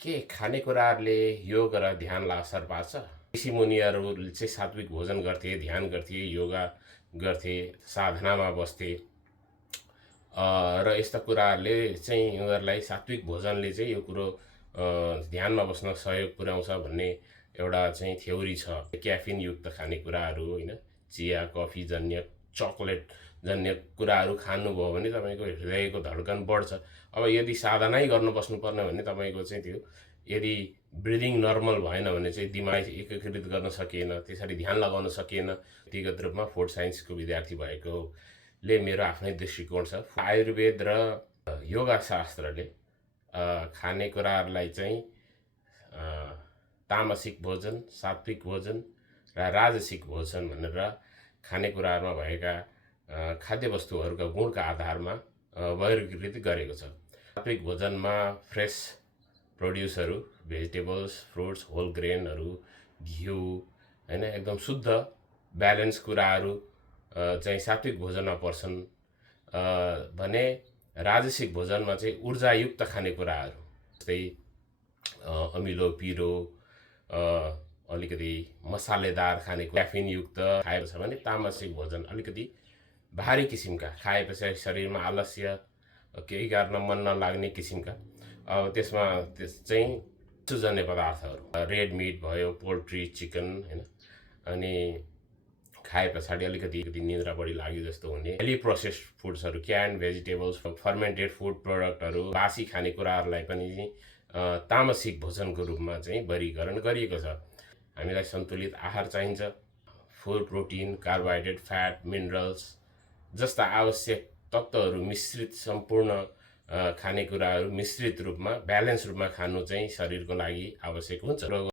के खानेकुराहरूले योग र ध्यानलाई असर पार्छ? ऋषिमुनिहरूले चाहिँ सात्विक भोजन गर्थे, ध्यान गर्थे, योगा गर्थे, साधनामा बस्थे। र यस्ता कुराहरूले चाहिँ उनीहरूलाई सात्विक भोजनले चाहिँ यो कुरो ध्यानमा बस्न सहयोग पुर्याउँछ भन्ने एउटा चाहिँ थ्योरी छ। क्याफिनयुक्त खानेकुराहरू होइन, चिया, कफी जन्य, चकलेट जन्य कुराहरू खानुभयो भने तपाईँको हृदयको धड्कन बढ्छ। अब यदि साधनै गर्न बस्नुपर्ने भने तपाईँको चाहिँ त्यो यदि ब्रिदिङ नर्मल भएन भने चाहिँ दिमाग एकीकृत गर्न सकिएन, त्यसरी ध्यान लगाउन सकिएन। व्यक्तिगत रूपमा फुड साइन्सको विद्यार्थी भएकोले मेरो आफ्नै दृष्टिकोण छ। आयुर्वेद र योगा शास्त्रले खानेकुराहरूलाई चाहिँ तामसिक भोजन, सात्विक भोजन र राजसिक भोजन भनेर खानेकुराहरूमा भएका खाद्य वस्तुहरूका गुणका आधारमा वर्गीकृत गरेको छ। सात्विक भोजनमा फ्रेस प्रोड्युसहरू, भेजिटेबल्स, फ्रुट्स, होल ग्रेनहरू, घिउ होइन, एकदम शुद्ध ब्यालेन्स कुराहरू चाहिँ सात्विक भोजनमा पर्छन् भने राजसिक भोजनमा चाहिँ ऊर्जायुक्त खानेकुराहरू जस्तै अमिलो, पिरो, अलिकति मसालेदार खानेकुरा, क्याफिनयुक्त खाएको छ भने तामसिक भोजन अलिकति भारी किसिमका खाएपछि शरीरमा आलस्य, केही गर्न मन नलाग्ने किसिमका, अब त्यसमा चाहिँ सुजन्य पदार्थहरू, रेड मिट भयो, पोल्ट्री, चिकन होइन, अनि खाए पछाडि अलिकति निद्रा बढी लाग्यो जस्तो हुने, हाइली प्रोसेस्ड फुड्सहरू, क्यान्ड भेजिटेबल्स, फर्मेन्टेड फुड प्रडक्टहरू, बासी खानेकुराहरूलाई पनि तामसिक भोजनको रूपमा चाहिँ वर्गीकरण गरिएको छ। हामीलाई सन्तुलित आहार चाहिन्छ। फुल प्रोटिन, कार्बोहाइड्रेट, फ्याट, मिनरल्स जस्ता आवश्यक तत्त्वहरू मिश्रित सम्पूर्ण खानेकुराहरू मिश्रित रूपमा, ब्यालेन्स रूपमा खानु चाहिँ शरीरको लागि आवश्यक हुन्छ।